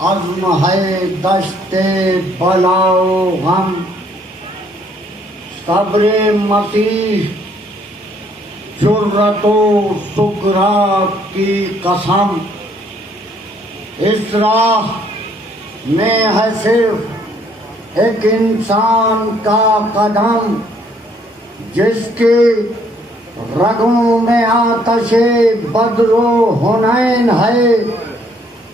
عزم ہے دشت بلاؤ غم، صبر مسیح جرت و سکرات کی قسم، اس راہ میں ہے صرف ایک انسان کا قدم، جس کے رگوں میں آتش بدر و حنین ہے،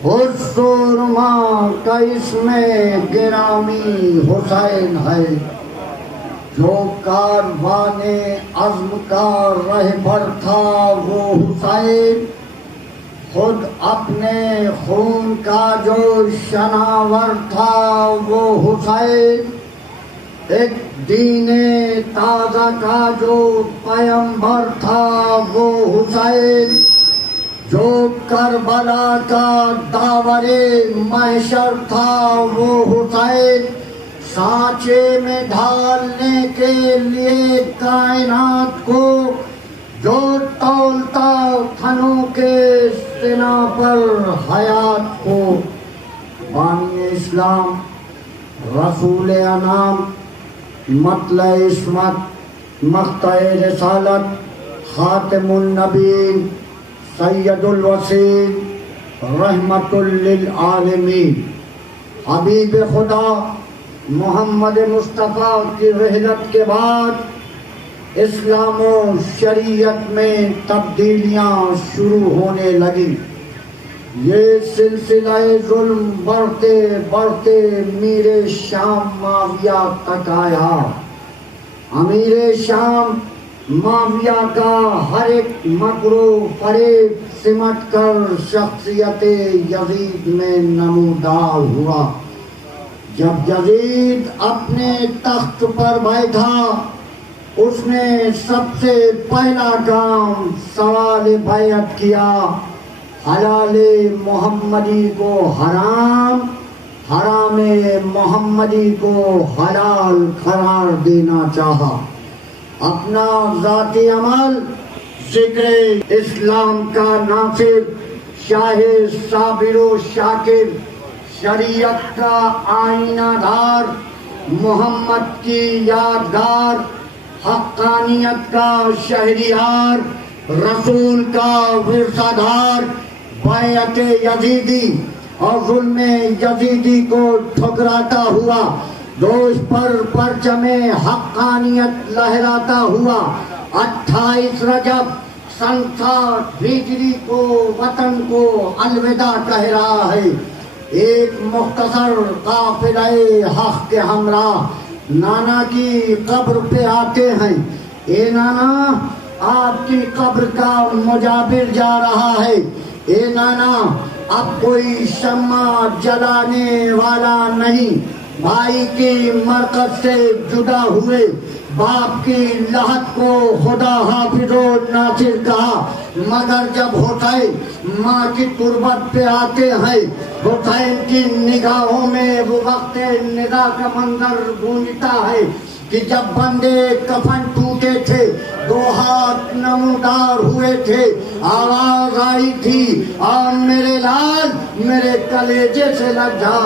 اس سورما کا اس میں گرامی حسین ہے۔ جو کاروان عزم کا رہبر تھا وہ حسین، خود اپنے خون کا جو شناور تھا وہ حسین، ایک دین تازہ کا جو پیمبر تھا وہ حسین، جو کربلا کا داور محشر تھا وہ حسین، سانچے میں ڈھالنے کے لیے کائنات کو، جو تولتا تھنوں کے سنا پر حیات کو۔ بانی اسلام، رسول انام، مطلع عصمت، مقطع رسالت، خاتم النبیین، سید الوسیل، رحمت للعالمین، حبیب خدا محمد مصطفیٰ کی رحلت کے بعد اسلام و شریعت میں تبدیلیاں شروع ہونے لگیں۔ یہ سلسلہ ظلم بڑھتے بڑھتے میر شام معاویہ تک آیا۔ امیر شام معاویہ کا ہر ایک مکر و فریب سمٹ کر شخصیت یزید میں نمودار ہوا۔ جب یزید اپنے تخت پر بیٹھا، اس نے سب سے پہلا کام سوال بیعت کیا، حلال محمدی کو حرام، حرام محمدی کو حلال قرار دینا چاہا۔ اپنا ذاتی عمل ذکر اسلام کا ناصر، شاہ صابر و شاکر، شریعت کا آئینہ دار، محمد کی یادگار، حقانیت کا شہریار، رسول کا ورثہ دار، بیعت یزیدی اور ظلم یزیدی کو ٹھکراتا ہوا، دوش پر پرچم حقانیت لہراتا ہوا 28 رجب سن 60 ہجری کو وطن کو الوداع کہہ رہا ہے۔ ایک مختصر قافلہ حق کے ہمراہ نانا کی قبر پہ آتے ہیں۔ اے نانا، آپ کی قبر کا مجابر جا رہا ہے۔ اے نانا، اب کوئی شمع جلانے والا نہیں۔ بھائی کی مرکز سے جدا ہوئے باپ کی لحد کو خدا حافظ و ناصر کہا، مگر جب حسین ماں کی تربت پہ آتے ہیں، حسین کی نگاہوں میں وہ وقت ندا کا منظر گونجتا ہے کہ جب بندے کفن ٹوٹے تھے، دو ہاتھ نمودار ہوئے تھے، آواز آئی تھی، اور میرے لال میرے کلیجے سے لگ جا۔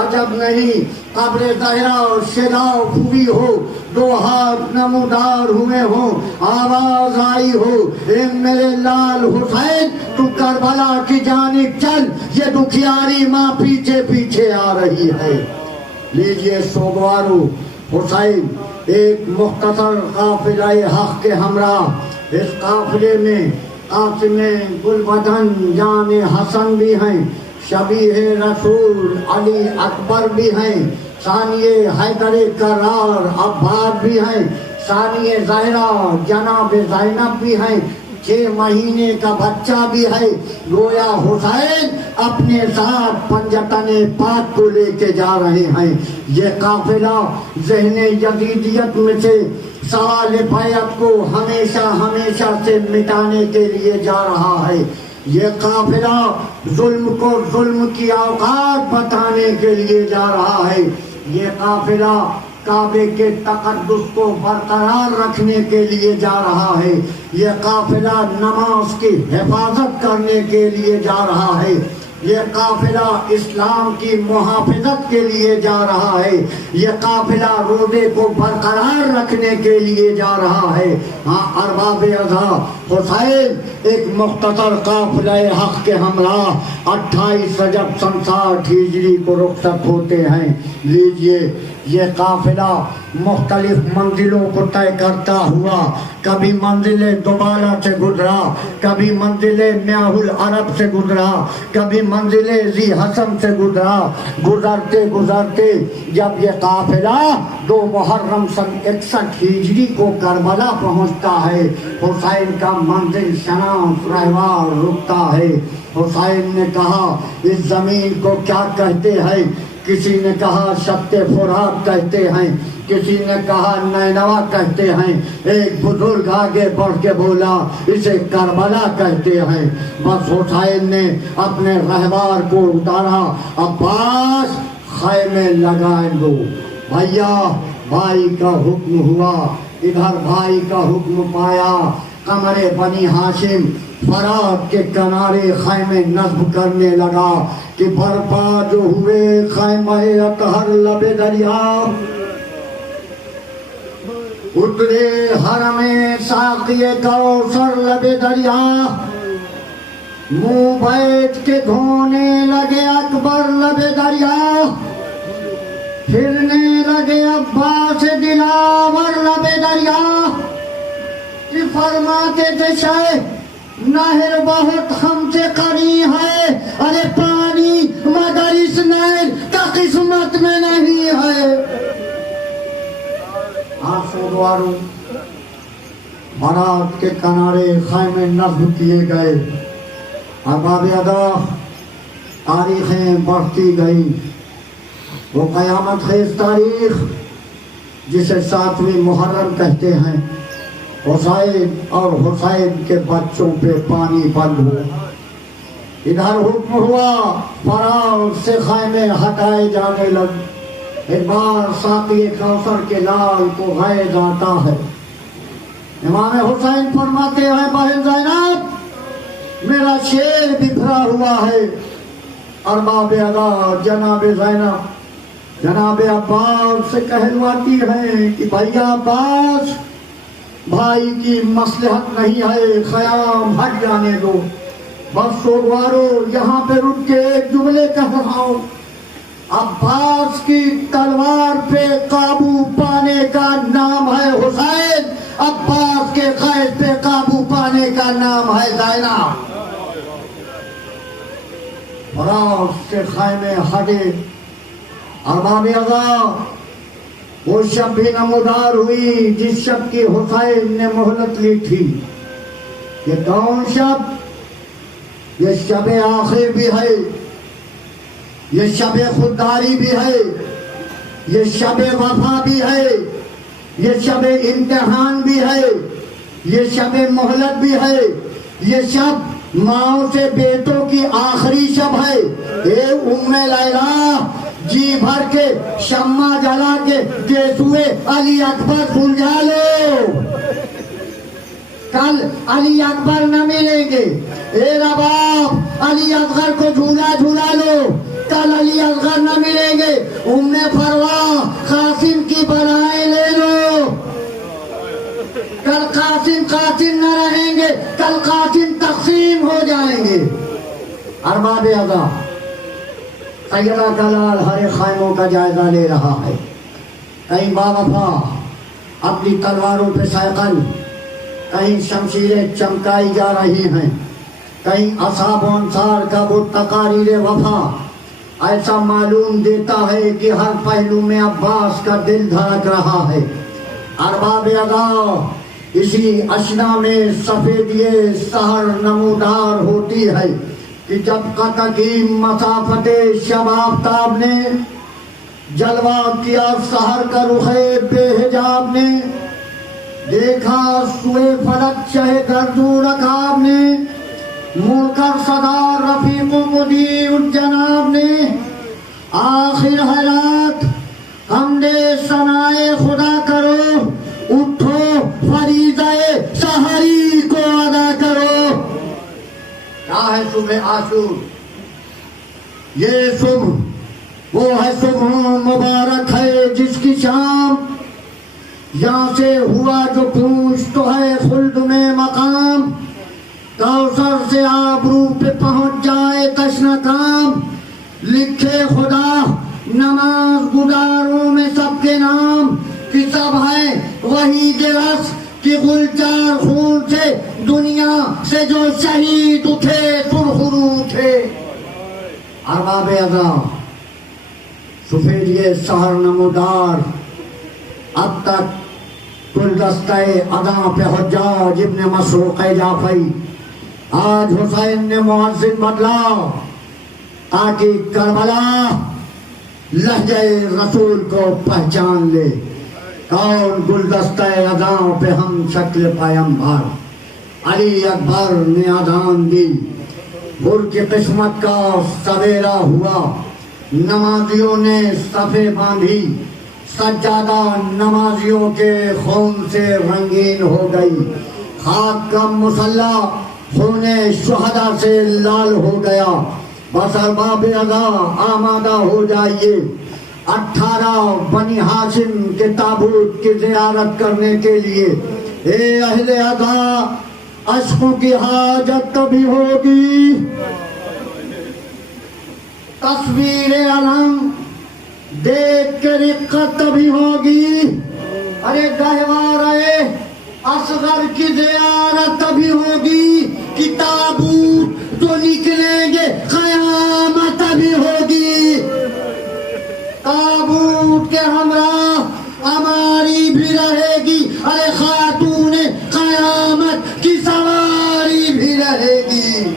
عجب نہیں قبر زہرا شیدا پھوی ہو، دو ہاتھ نمودار ہوئے ہوں، آواز آئی ہو، اے میرے لال حسین تو کربلا کی جانب چل، یہ دکھیاری ماں پیچھے پیچھے آ رہی ہے۔ لیجئے سوگوارو، حسین ایک مختصر قافلہ حق کے ہمراہ۔ اس قافلے میں قاسم گلبدن جان حسن بھی ہیں، شبیہ رسول علی اکبر بھی ہیں، ثانی حیدر کرار عباد بھی ہیں، ثانی زہرا جناب زینب بھی ہیں، 6 مہینے کا بچہ بھی ہے۔ گویا حسین اپنے ساتھ پنجتن پاک کو لے کے جا رہے ہیں۔ یہ قافلہ ذہن یزیدیت میں سے سوال بیعت کو ہمیشہ ہمیشہ سے مٹانے کے لیے جا رہا ہے۔ یہ قافلہ ظلم کو ظلم کی اوقات بتانے کے لیے جا رہا ہے۔ یہ قافلہ کعبے کے تقدس کو برقرار رکھنے کے لیے جا رہا ہے۔ یہ قافلہ نماز کی حفاظت کرنے کے لیے جا رہا ہے۔ یہ قافلہ اسلام کی محافظت کے لیے جا رہا ہے، یہ قافلہ روزے کو برقرار رکھنے کے لیے جا رہا ہے۔ ہاں ارباب ازا، حسین ایک مختصر قافلہ حق کے ہمراہ 28 رجب سن 60 ہجری کو رخصت ہوتے ہیں۔ لیجئے یہ قافلہ مختلف منزلوں کو طے کرتا ہوا کبھی منزل دوبالہ سے گزرا، کبھی منزل میاہ العرب سے گزرا، کبھی منزل ذی حسن سے گزرا۔ گزرتے گزرتے جب یہ قافلہ 2 محرم سن 61 ہجری کو کربلا پہنچتا ہے، حسین کا منزل شناس رہوار رکتا ہے۔ حسین نے کہا اس زمین کو کیا کہتے ہیں؟ کسی نے کہا شط فرات کہتے ہیں، کسی نے کہا نینوا کہتے ہیں، ایک بزرگ آگے بڑھ کے بولا اسے کربلا کہتے ہیں۔ بس حسین نے اپنے رہوار کو اتارا، عباس خیمے لگائے دو۔ بھیا بھائی کا حکم ہوا، ادھر بھائی کا حکم پایا، قمر بنی ہاشم فرات کے کنارے خیمے نصب کرنے لگا کہ برپا جو ہوئے خیمہ اطہر لب دریا، اترے حرم ساقی کوثر لب دریا، منہ بیٹھ کے دھونے لگے اکبر لب دریا، پھرنے لگے عباس دلاور لب دریا، کہ فرماتے تھے شیخ نہر بہت ہم سے قریب ہے، ارے پانی مگر اس نہر کا قسمت میں نہیں ہے۔ آسودوارو فرات کے کنارے خیمے نصب کیے گئے، ارباب ادا تاریخیں بڑھتی گئی۔ وہ قیامت خیز تاریخ جسے 7ویں محرم کہتے ہیں، حسین اور حسین کے بچوں پہ پانی بند ہوا۔ ادھر حکم ہوا فراز سے خیمے ہٹائے جانے لگ۔ ایک بار ساقی کوثر کے لال کو غیظ آتا ہے، امام حسین فرماتے ہیں بہن زینب میرا شیر بکھرا ہوا ہے۔ ارباب ادا جناب زینب جناب عباس سے کہلواتی ہیں کہ بھیا عباس بھائی کی مصلحت نہیں ہے، خیام ہٹ جانے دو۔ بس سوگوارو یہاں پہ رک کے ایک جملے کہہ رہا ہوں، عباس کی تلوار پہ قابو پانے کا نام ہے حسین، عباس کے قید پہ قابو پانے کا نام ہے زینب۔ فراز سے خیمے ہٹے، ارباب اعضا وہ شب بھی نمودار ہوئی جس شب کی حسین نے مہلت لی تھی۔ یہ کون شب؟ یہ شب آخر بھی ہے، یہ شب خودداری بھی ہے، یہ شب وفا بھی ہے، یہ شب امتحان بھی ہے، یہ شب مہلت بھی ہے، یہ شب ماؤں سے بیٹوں کی آخری شب ہے۔ اے ام لیلا جی بھر کے شمع جلا کے گیسوئے علی اکبر سلجھا لو، کل علی اکبر نہ ملیں گے۔ اے رباب علی اصغر کو جھولا جھولا لو، کل علی اصغر نہ ملیں گے۔ ام فروا قاسم کی بلائیں لے لو، کل قاسم نہ رہیں گے، کل قاسم تقسیم ہو جائیں گے۔ ارباب اعضا سیدہ جلال ہر خیموں کا جائزہ لے رہا ہے۔ کہیں باوفا اپنی تلواروں پہ سائیکل، کہیں شمشیریں چمکائی جا رہی ہیں، کہیں اصحاب و انصار کا وہ تقاریر وفا ایسا معلوم دیتا ہے کہ ہر پہلو میں عباس کا دل دھڑک رہا ہے۔ ارباب اعضا اسی اشنا میں سفیدی سحر نمودار ہوتی ہے کہ جب قطع کی مسافت شب آفتاب نے جلوہ کیا سحر کا رخ بے حجاب نے، دیکھا سوئے فلک چہے گردو رکاب نے، مڑ کر صدا رفیق و مدیر جناب نے، آخر حیرات حمد ثنائے خدا کرو، اٹھو فریضہ سحری کو ادا کرو۔ کیا ہے صبح عاشور؟ یہ صبح وہ ہے صبح مبارک ہے جس کی شام یہاں سے ہوا جو پوچھ تو ہے خلد میں مقام کوثر سے آبرو پہ پہنچ جائے تشنہ کام لکھے خدا نماز گزاروں میں سب کے نام کہ سب ہے وہی درس کہ گلچار خون سے دنیا سے جو شہید اٹھے سرخرو اٹھے ارباب ادا سفید یہ سحر نمودار اب تک گلدستہ ادا پہ حجاج ابن مسروق جعفری آج حسین نے مؤذن بدلا تاکہ کربلا لہجہ رسول کو پہچان لے کون گلدستہ اذاں پہ ہم شکل پیمبر علی اکبر نے اذان دی گر کی قسمت کا سویرا ہوا نمازیوں نے صفیں باندھی سجادہ نمازیوں کے خون سے رنگین ہو گئی خاک کا مصلی خون شہداء سے لال ہو گیا بس ارباب ادا آمادہ ہو جائیے 18 بنی ہاشم کے تابوت کی زیارت کرنے کے لیے اے اہل ادا عشقوں کی حاجت کبھی ہوگی تصویر علم دیکھ کے رقت کبھی ہوگی ارے گہوارے اصغر کی زیارت کبھی ہوگی کہ تابوت تو نکلیں گے قیامت بھی ہوگی تابوت کے ہمراہ ہماری بھی رہے گی ارے خاتون قیامت کی سواری بھی رہے گی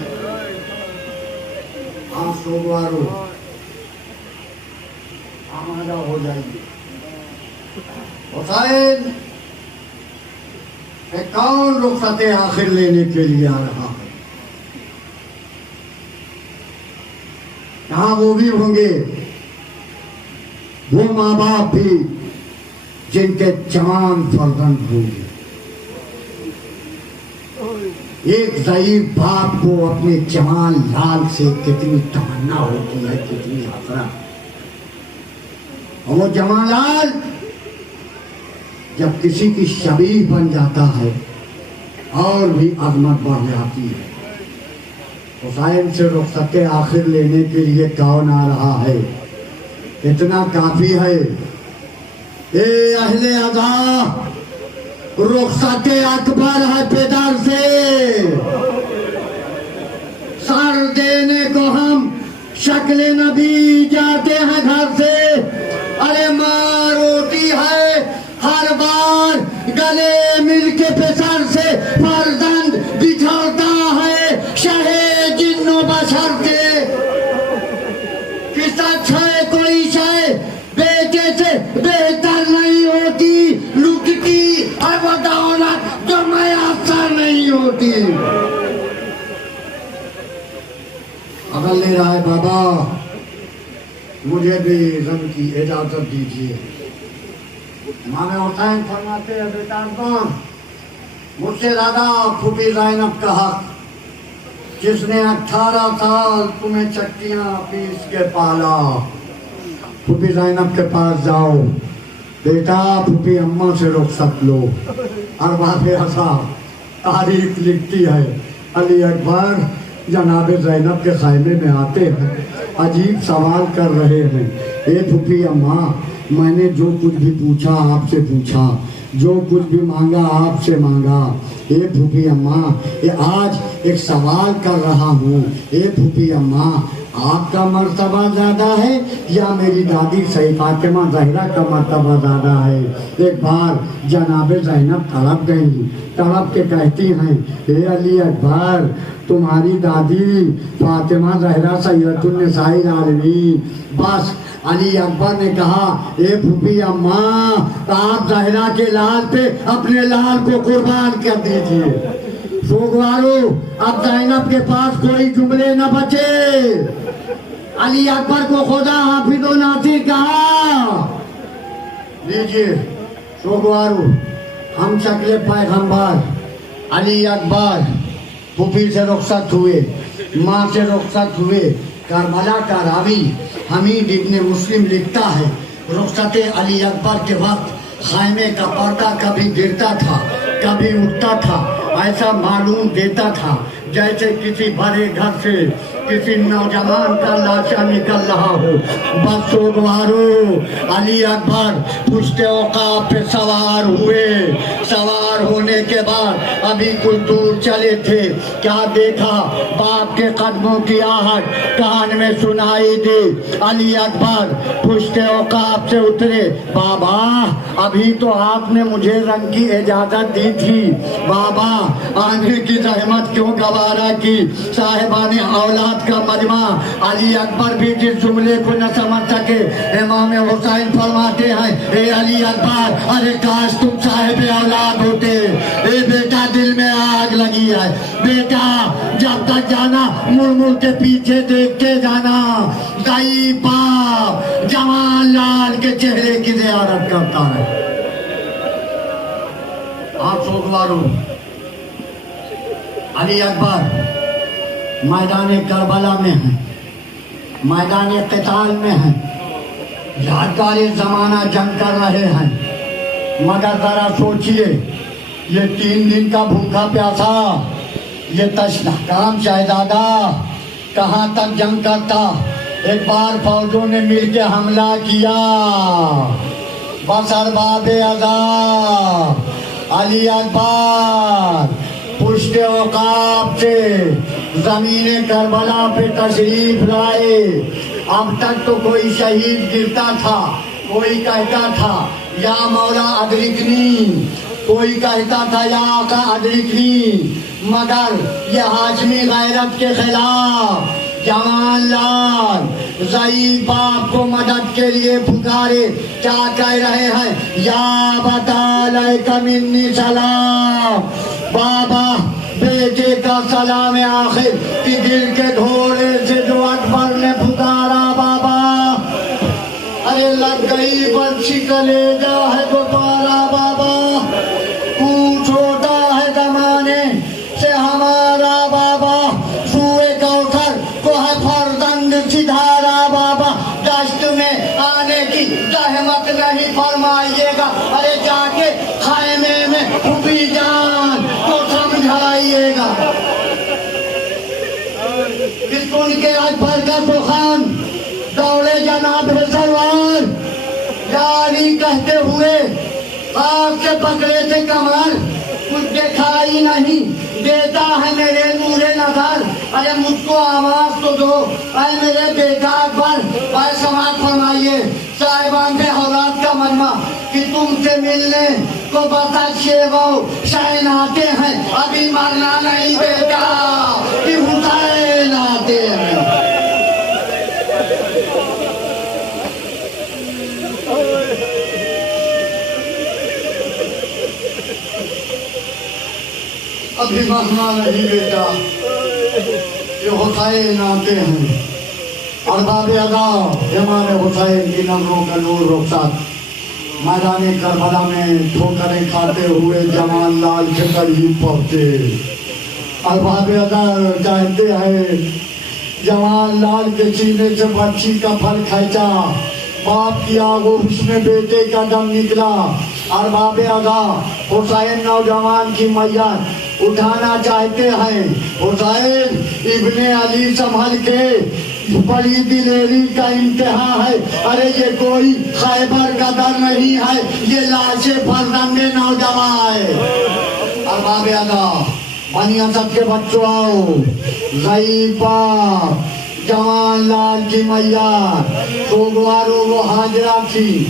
آپ سوگوارو آمادہ ہو جائیے حسین کہ کون رخصت آخر لینے کے لیے آ رہا ہے یہاں وہ بھی ہوں گے وہ ماں باپ بھی جن کے جوان فرزند ہوں گے ایک ضعیف باپ کو اپنے جوان لال سے کتنی تمنا ہوتی ہے کتنی حسرت اور وہ جوان لال جب کسی کی شبیہ بن جاتا ہے اور بھی عظمت بڑھ جاتی ہے حسین سے رخصت آخر لینے کے لیے کون آ رہا ہے اتنا کافی ہے اے اہل ادا رخصت اکبر ہے پدر سے سر دینے کو ہم شکل نبی جاتے ہیں گھر سے ارے ماں روتی ہے ہر بار گلے مل کے پسر سے فرزند بچھڑتا ہے شہ جن و بشر سے کہ سچ ہے کوئی شے بیٹے سے بہتر نہیں ہوتی لٹتی ہے وہ دولت جو میسر نہیں ہوتی اگر لے رہا ہے بابا مجھے بھی رنگ کی اجازت دیجیے امام حسین فرماتے ہیں بیٹا اکبر مجھ سے زیادہ پھوپھی زینب کا حق جس نے 18 سال تمہیں چکیاں پیس کے پالا پھوپھی زینب کے پاس جاؤ بیٹا پھوپھی اماں سے رخصت لو ارباب ادا تاریخ لکھتی ہے علی اکبر جناب زینب کے خیمے میں آتے ہیں عجیب سوال کر رہے ہیں اے پھوپھی اماں میں نے جو کچھ بھی پوچھا آپ سے پوچھا جو کچھ بھی مانگا آپ سے مانگا اے پھوپھی اماں آج ایک سوال کر رہا ہوں اے پھوپھی اماں آپ کا مرتبہ زیادہ ہے یا میری دادی فاطمہ زہرا کا مرتبہ زیادہ ہے ایک بار جناب زینب تڑپ گئی تڑپ کے کہتی ہیں اے علی اکبر تمہاری دادی فاطمہ زہرا سیدۃ النساء العالمین بس علی اکبر نے کہا اے پھوپھی اماں آپ زہرا کے لال پہ اپنے لال کو قربان کر دیجیے سوگوارو اب زینب کے پاس کوئی جملے نہ بچے علی اکبر کو خدا حافظ و ناصر کہا لیجیے سوگوارو ہم شکل پیغمبر علی اکبر پھوپھی سے رخصت ہوئے ماں سے رخصت ہوئے کربلا کا راوی حمید ابن مسلم لکھتا ہے رخصت علی اکبر کے وقت خیمے کا پردہ کبھی گرتا تھا کبھی اٹھتا تھا، ایسا معلوم دیتا تھا جیسے کسی بڑے گھر سے کسی نوجوان کا لاشا نکل رہا ہو۔ بس سوگوارو، علی اکبر پشت عقاب پہ سوار ہوئے۔ سوار ہونے کے بعد ابھی کچھ دور چلے تھے، کیا دیکھا؟ باپ کے قدموں کی آہٹ کان میں سنائی دی۔ علی اکبر پشت عقاب سے اترے۔ بابا، ابھی تو آپ نے مجھے رنگ کی اجازت دی تھی، بابا آنے کی زحمت کیوں گوارا کی؟ صاحبان اولاد کا مجمع۔ علی اکبر بھی جس جملے کو نہ سمجھ سکے، امام حسین فرماتے ہیں، اے علی اکبر، ارے کاش تم صاحب اولاد ہوتے۔ اے بیٹا، دل میں آگ لگی ہے بیٹا، جب تک جانا مڑ مڑ کے پیچھے دیکھتے جانا۔ ضعیف باپ جوان لال کے چہرے کی زیارت کرتا ہے۔ آپ سوگوارو، علی اکبر میدان کربلا میں ہیں، میدان قتال میں ہیں، یادگار زمانہ جنگ کر رہے ہیں، مگر ذرا سوچئے، یہ 3 دن کا بھوکا پیاسا، یہ تشنہ کام شہزادہ کہاں تک جنگ کرتا؟ ایک بار فوجوں نے مل کے حملہ کیا، بس ارباب عذاب علی اکبر پشت عقاب سے زمین کربلا پہ تشریف لائے۔ اب تک تو کوئی شہید گرتا تھا، کوئی کہتا تھا یا مولا ادرکنی، کوئی کہتا تھا یا آقا ادرکنی، مگر یہ ہاشمی غیرت کے خلاف جوان لال ضعیف باپ کو مدد کے لیے پکارے۔ کیا کہہ رہے ہیں؟ یا بطالک منی سلام، بابا بیٹے کا سلام آخر کہ دل کے گھوڑے سے جو اکبر نے پکارا، بابا ارے لگ گئی بچی کلیجہ ہے دوبارہ، بابا کوچ ہوتا ہے زمانے سے ہمارا، بابا سوئے کوثر کو ہے فرزند سدھارا، بابا دشت میں آنے کی زحمت نہیں فرمائیے گا، ارے جا کے خیمے میں پھوپھی جان کو سمجھائیے گا۔ اس ان کے اکبر کا سخن دوڑے جناب سروار جاری کہتے ہوئے آگ سے پکڑے تھے کمر، کچھ دکھائی نہیں دیتا ہے میرے نور نظر، ارے مجھ کو آواز تو دو اے میرے بیٹا اکبر۔ اے سماعت فرمائیے صاحبان کے حضرات کا مجمع کہ تم سے ملنے کو بس شیو شائن آتے ہیں، ابھی مرنا نہیں بیٹا کہ حسین آتے ہیں۔ ابھی مرنا نہیں بیٹا کہ حسین آتے ہیں۔ ارباب عذاب امام حسین کی نظروں کا نور رخصت میدان کربلا میں ٹھوکریں کھاتے ہوئے جوان لال کے قریب پہنچے۔ ارباب عذاب کہتے ہیں جوان لال کے سینے سے بچی کا پھل کھینچا، باپ کی آغوش میں بیٹے کا دم نکلا۔ ارباب عذاب حسین نوجوان کی میت اٹھانا چاہتے ہیں، حسین ابن علی سنبھل کے، بڑی دلیری کا انتہا ہے، ارے یہ کوئی خیبر کا در نہیں ہے، یہ لاش فرزند نوجوان ہے۔ ارباب عذاب بنی اسد کے بچوں آؤ، ضعیف باپ جوان لال کی میت سوگوارو وہ حاجرہ تھی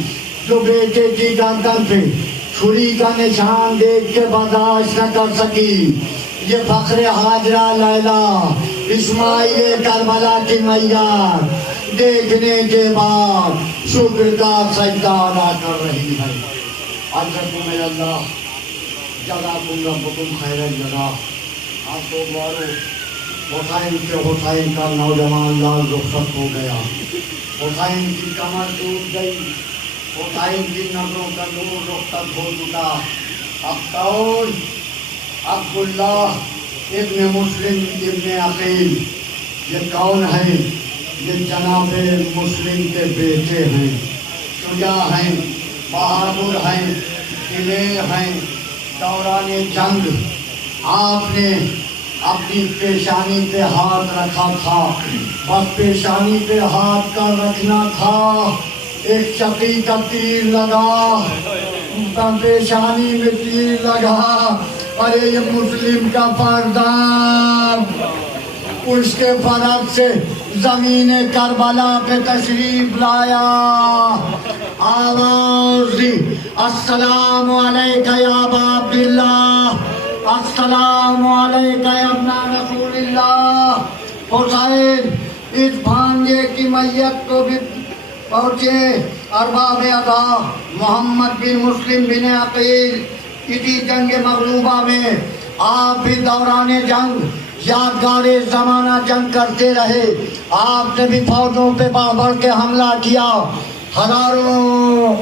جو بیٹے کی گردن پہ چھری کا نشان دیکھ کے برداشت نہ کر سکی۔ یہ فخر حاجرہ لیلا اسماعیل کربلا کی میت دیکھنے کے بعد شکر کا سجدہ ادا کر رہی ہے۔ اجزاکم اللہ، جزاکم ربکم خیر الجزا۔ آپ کو مارو حسین کے حسین کا نوجوان لال رخصت ہو گیا، حسین کی کمر ٹوٹ گئی، حسین کی نظروں کا نور رخصت ہو چکا۔ اب کون؟ عبداللہ ابن مسلم ابن عقیل، یہ کون ہے؟ یہ جناب مسلم کے بیٹے ہیں، شجاع ہیں، بہادر ہیں، دلیر ہیں۔ دوران جنگ آپ نے اپنی پیشانی پہ ہاتھ رکھا تھا، بس پیشانی پہ ہاتھ کا رکھنا تھا، ایک چکی کا تیر لگا، پیشانی میں تیر لگا، ارے یہ مسلم کا پردہ، اس کے فرق سے زمین کربلا پہ تشریف لایا، آواز دی، السلام علیکہ یا ابا عبداللہ، السلام علیکہ یا ابن رسول اللہ۔ حسین اس بھانجے کی میت کو بھی پہنچے ارباب ادا محمد بن مسلم بن عقیل، اسی جنگ مغلوبہ میں آپ بھی دوران جنگ یادگار زمانہ جنگ کرتے رہے، آپ نے بھی فوجوں پہ بڑھ کے حملہ کیا، ہزاروں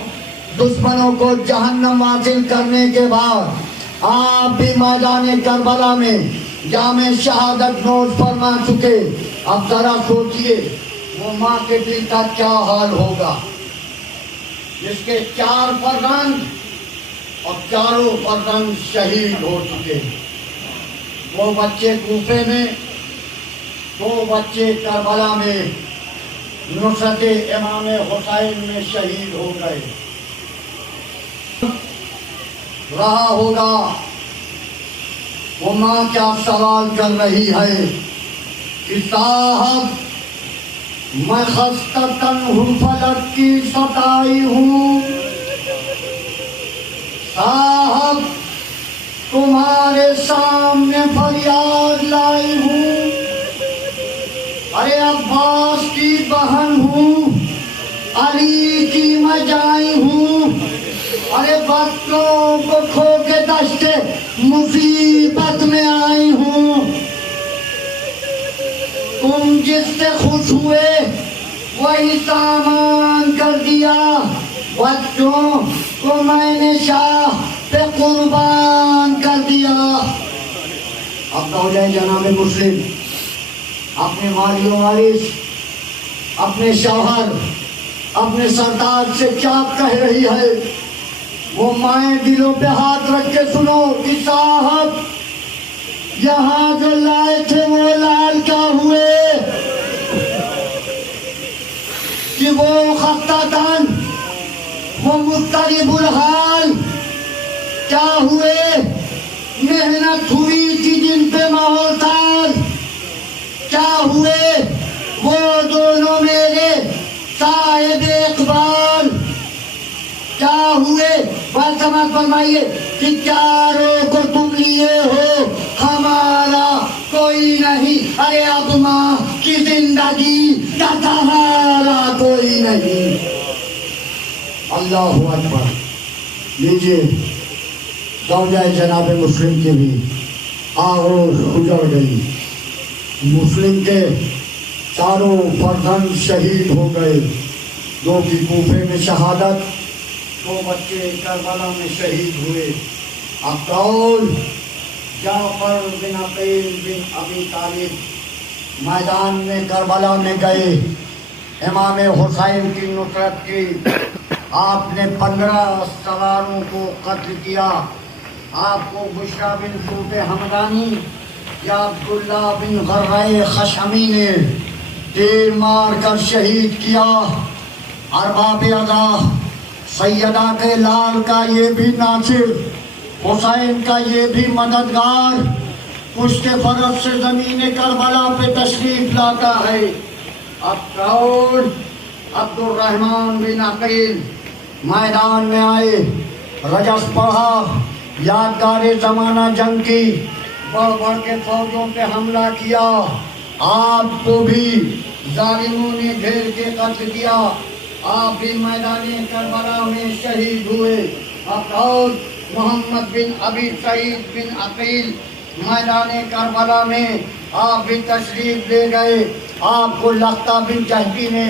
دشمنوں کو جہنم واصل کرنے کے بعد آپ بھی میدان کربلا میں جام شہادت نوش فرما چکے۔ اب ذرا سوچئے وہ ماں کے دل کا کیا حال ہوگا جس کے 4 فرزند اور چاروں فرزند شہید ہو چکے، 2 بچے کوفے میں، 2 بچے کربلا میں، نصرت امام حسین میں شہید ہو گئے۔ رہا ہوگا وہ ماں کیا سوال کر رہی ہے کہ صاحب میں خستہ تن ہوں، فلک کی ستائی ہوں، صاحب تمہارے سامنے فریاد لائی ہوں، ارے عباس کی بہن ہوں، علی کی مجائی ہوں، ارے بچوں کو کھو کے دشتے مصیبت میں آئی ہوں، تم جس سے خوش ہوئے وہی سامان کر دیا، بچوں کو میں نے شاہ پہ قربان کر دیا۔ اب تو ہو جائے جناب مسلم اپنے والی و وارث، اپنے شوہر، اپنے سردار سے کیا کہہ رہی ہے؟ وہ مائیں دلوں پہ ہاتھ رکھ کے سنو کہ صاحب یہاں جو لائے تھے وہ لال کیا ہوئے، کہ وہ خستہ تن، وہ مضطرب الحال کیا ہوئے، محنت ہوئی تھی جن پہ محتاج کیا ہوئے، وہ دونوں میرے صاحب اقبال کیا ہوئے۔ بات سمجھ فرمائیے کہ چاروں کو تم لیے ہو، ہمارا کوئی نہیں، ارے اب ماں کی زندگی کا سہارا کوئی نہیں۔ اللہ اکبر۔ لیجیے زوجہ جناب مسلم کی بھی آغوش اجڑ گئی، مسلم کے چاروں فرزند شہید ہو گئے، 2 کی کوفے میں شہادت، 2 بچے کربلا میں شہید ہوئے۔ اب قول جعفر بن عقیل بن ابی طالب میدان میں کربلا میں گئے، امام حسین کی نصرت کی، آپ نے 15 سواروں کو قتل کیا، آپ کو بشرا بن صوت حمدانی یا عبداللہ بن غرہ خشمی نے تیر مار کر شہید کیا۔ ارباب ادا سیدہ کے لال کا یہ بھی ناصر، حسین کا یہ بھی مددگار، اس کے فرض سے زمین کربلا پہ تشریف لاتا ہے۔ اب کون؟ عبد الرحمن بن عقیل میدان میں آئے، رجس پڑھا، یادگار زمانہ جنگ کی، بڑھ کے فوجوں پہ حملہ کیا، آپ کو بھی ظالموں نے گھیر کے قتل کیا، آپ بھی میدان کربلا میں شہید ہوئے۔ اب اور محمد بن ابی سعید بن عقیل میدان کربلا میں آپ بھی تشریف لے گئے، آپ کو لقطہ بن جہشی نے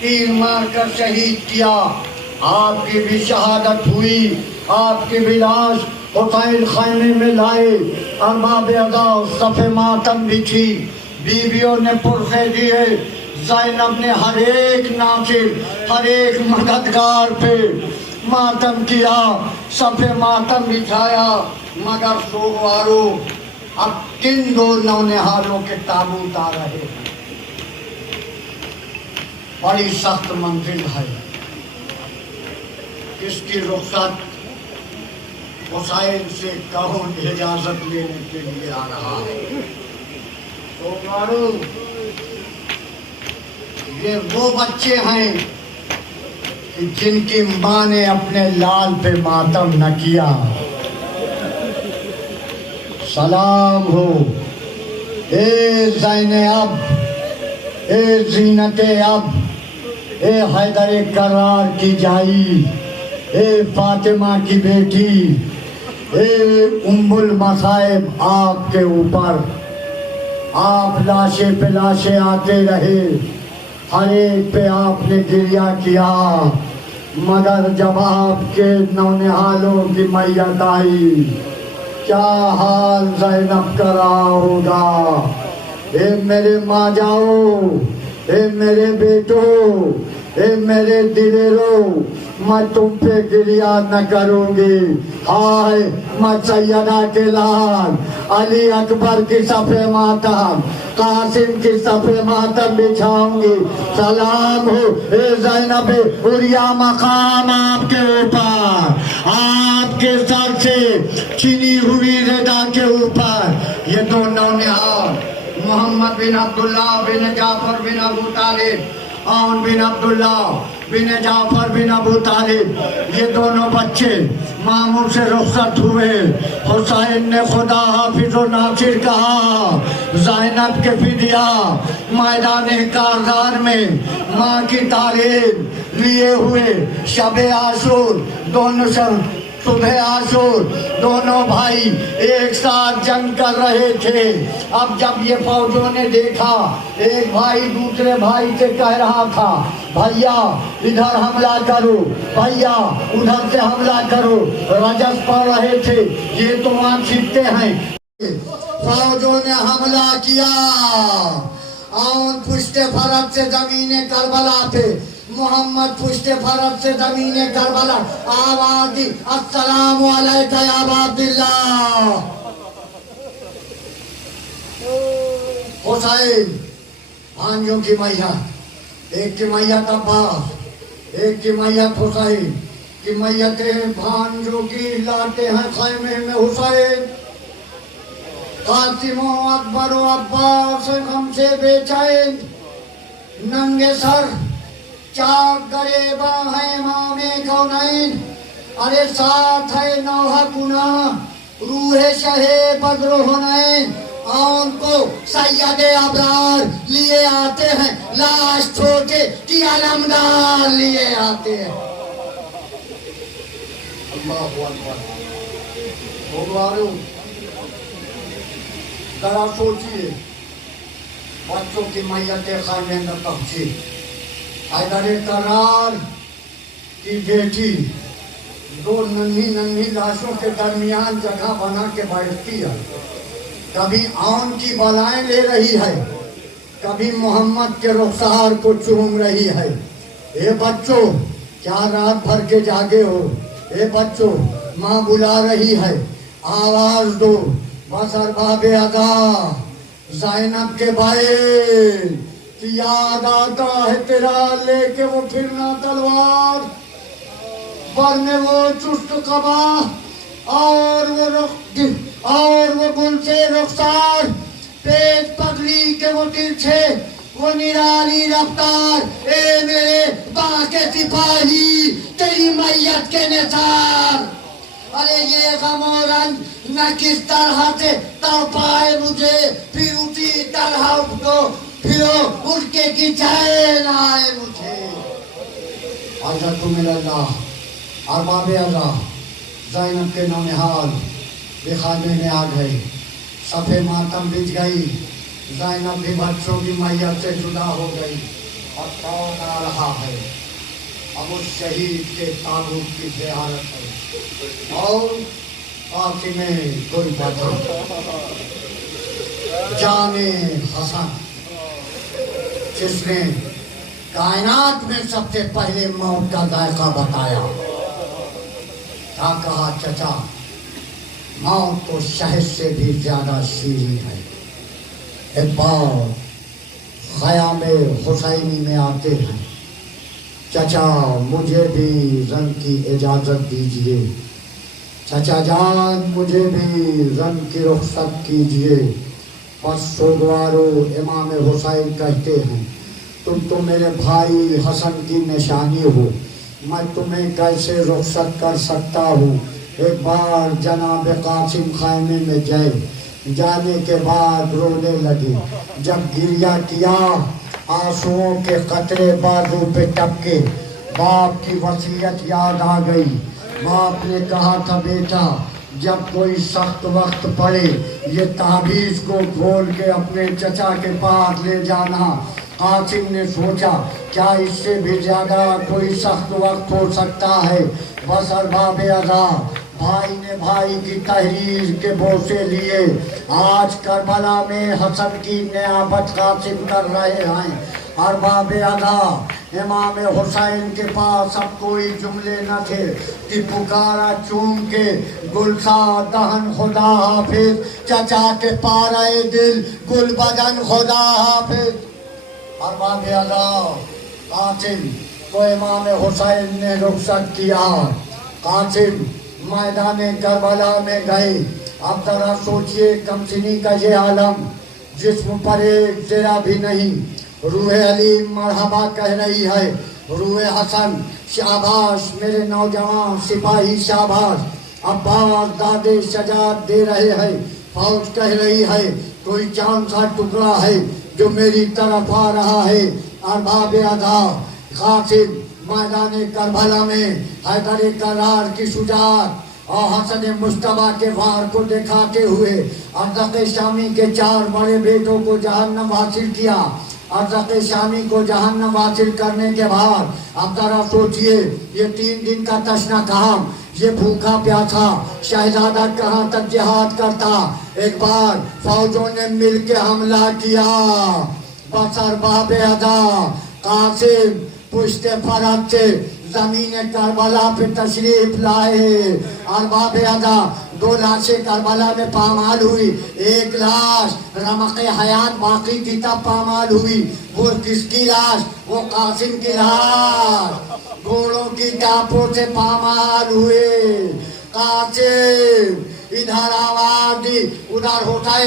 تیر مار کر شہید کیا، آپ کی بھی شہادت ہوئی، آپ کی بھی لاش حسین خیمے میں لائے، ارباب ادا صف ماتم بچھی، بیویوں نے پرسے دیے، زینب نے ہر ایک ناصر، ہر ایک مددگار پہ ماتم کیا، صفے ماتم بچھایا، مگر سوگوارو اب کن دو نونہالوں کے تابوت آ رہے ہیں؟ بڑی سخت منزل ہے، اس کی رخصت حسین سے کہوں اجازت لینے کے لیے آ رہا ہے۔ سوگوارو یہ وہ بچے ہیں کہ جن کی ماں نے اپنے لال پہ ماتم نہ کیا۔ سلام ہو اے زینب، اے زینت اب، اے حیدر کرار کی جائی، اے فاطمہ کی بیٹی، اے ام المصائب آپ کے اوپر۔ آپ لاشے پہ لاشے آتے رہے، ہر ایک پہ آپ نے گریہ کیا، مگر جب آپ کے نونہالوں کی میت آئی، کیا حال زینب کا رہا ہوگا؟ اے میرے ماں جاؤ، اے میرے بیٹو، اے میرے دلیرو، میں تم پہ گریہ نہ کروں گی، ہائے میں سیدہ کے لال علی اکبر کی صفے ماتم، قاسم کی صفے ماتم بچھاؤں گی۔ سلام ہو اے زینب عریا مقام آپ کے اوپر، آپ کے سر سے چنی ہوئی ردا کے اوپر۔ یہ دو نونہال محمد بن عبداللہ بن جعفر بن ابو طالب، عون بن عبداللہ بن جعفر بن ابو طالب، یہ دونوں بچے ماموں سے رخصت ہوئے۔ حسین نے خدا حافظ و ناصر کہا، زینب کے فدیہ میدان کارزار میں ماں کی تعلیم لیے ہوئے شب عاشور، دونوں صبح عاشور دونوں بھائی ایک ساتھ جنگ کر رہے تھے۔ اب جب یہ فوجوں نے دیکھا، ایک بھائی دوسرے بھائی سے کہہ رہا تھا، بھیا ادھر حملہ کرو، بھیا ادھر سے حملہ کرو، رجس پڑھ رہے تھے، یہ تو وہاں چھپتے ہیں۔ فوجوں نے حملہ کیا، عون پشت فرس سے زمین کربلا پہ، محمد پشت فرس سے زمین کربلا، آواز دی السلام علیکہ یا ابا عبداللہ۔ حسین بھانجوں کی میت، ایک کی میت عباس، ایک کی میت حسین کی میتیں بھانجوں کی لاتے ہیں خیمے میں۔ حسین قاسم و اکبر و عباس غم سے بے چین، ننگے سر چاک گریباں ہیں امام کونین، ارے ساتھ ہے نوحہ گناہ روح شہ بدر و حنین۔ عون کو سید ابرار لیے آتے ہیں، لاش چھوٹے کی علمدار لیے آتے ہیں۔ اللہ اکبر۔ بھگوارو ذرا سوچئے، بچوں کی میتیں خانے میں پہنچی، حیدر کرار کی بیٹی دو ننھی لاشوں کے درمیان جگہ بنا کے بیٹھتی ہے، کبھی عون کی بالائیں لے رہی ہے، کبھی محمد کے رخسار کو چوم رہی ہے۔ اے بچوں کیا رات بھر کے جاگے ہو؟ اے بچوں ماں بلا رہی ہے، آواز دو۔ بس ارباب ادا زینب کے بھائی کی یاد آتا ہے تیرا، لے کے وہ پھرنا تلوار، ورنہ وہ چست قبا اور وہ گل سے رخسار، پیٹ پگڑی کے وہ ترچھے وہ نرالی رفتار۔ اے میرے باں کے سپاہی تیری میت کے نثار، ارے یہ غم و رنج نہ کس طرح سے تڑپائے مجھے، پھر اسی طرح اٹھو پھرو اٹھ کے کی چین آئے مجھے۔ حضرت من اللہ ارباب اعضا زینب کے نونہال خانے میں آ گئے، صفے ماتم بچ گئی، زینب بھی بچوں کی میت سے جدا ہو گئی۔ اور کون آ رہا ہے؟ اب اس شہید کے تابوت کی زیارت ہے، اور قاسم کوئی بات جان حسن جس نے کائنات میں سب سے پہلے موت کا ذائقہ بتایا. کیا کہا چچا؟ موت تو شہد سے بھی زیادہ شیریں ہے. ایک بار خیام حسینی میں آتے ہیں. چچا مجھے بھی رن کی اجازت دیجئے، چچا جان مجھے بھی رن کی رخصت کیجئے. پس سوگوارو امام حسین کہتے ہیں تم تو میرے بھائی حسن کی نشانی ہو، میں تمہیں کیسے رخصت کر سکتا ہوں. ایک بار جناب قاسم خیمے میں جانے کے بعد رونے لگے. جب گریہ کیا آنسوؤں کے قطرے بازو پہ ٹپکے. باپ کی وصیت یاد آ گئی. باپ نے کہا تھا بیٹا جب کوئی سخت وقت پڑے یہ تعویذ کو کھول کے اپنے چچا کے پاس لے جانا. قاسم نے سوچا کیا اس سے بھی زیادہ کوئی سخت وقت ہو سکتا ہے. بس ارباب ادا بھائی نے بھائی کی تحریر کے بوسے لیے. آج کربلا میں حسن کی نیابت قاسم کر رہے ہیں. ارباب ادا امام حسین کے پاس اب کوئی جملے نہ تھے کہ پکارا چوم کے گلسا دہن خدا حافظ، چچا کے پارے دل گل بدن خدا حافظ. ارباب ادا قاسم کو امام حسین نے رخصت کیا. قاسم میدان کربلا میں گئے. اب ذرا سوچئے کمسنی کا یہ عالم، جسم پر ایک ذرا بھی نہیں. روح علیم مرحبا کہہ رہی ہے، روح حسن شاباش میرے نوجوان سپاہی شاباش. عباس دادے شجاعت دے رہے ہیں. فوج کہہ رہی ہے کوئی چاند سا ٹکڑا ہے جو میری طرف آ رہا ہے. ارباب ادا قاسم میدان کربلا میں حیدر کرار کی شجاعت اور حسن مصطفیٰ کے وار کو دکھاتے ہوئے ارزق شامی کے 4 بڑے بیٹوں کو جہنم حاصل کیا. ارزق شامی کو جہنم حاصل کرنے کے بعد اب ذرا سوچئے یہ 3 دن کا تشنہ کام، یہ بھوکا پیاسا شہزادہ کہاں تک جہاد کرتا. ایک بار فوجوں نے مل کے حملہ کیا. بس ارباب ادا قاسم پشت فرق سے زمین کربلا پہ تشریف لائے. ارباب ادا 2 لاشیں کربلا میں پامال ہوئی. ایک لاش رمق حیات باقی کی تب پامال ہوئی. وہ کس کی لاش؟ وہ قاسم کی لاش گھوڑوں کی ٹاپوں سے پامال ہوئے. قاسم ادھر آواز دی ادھر ہوتا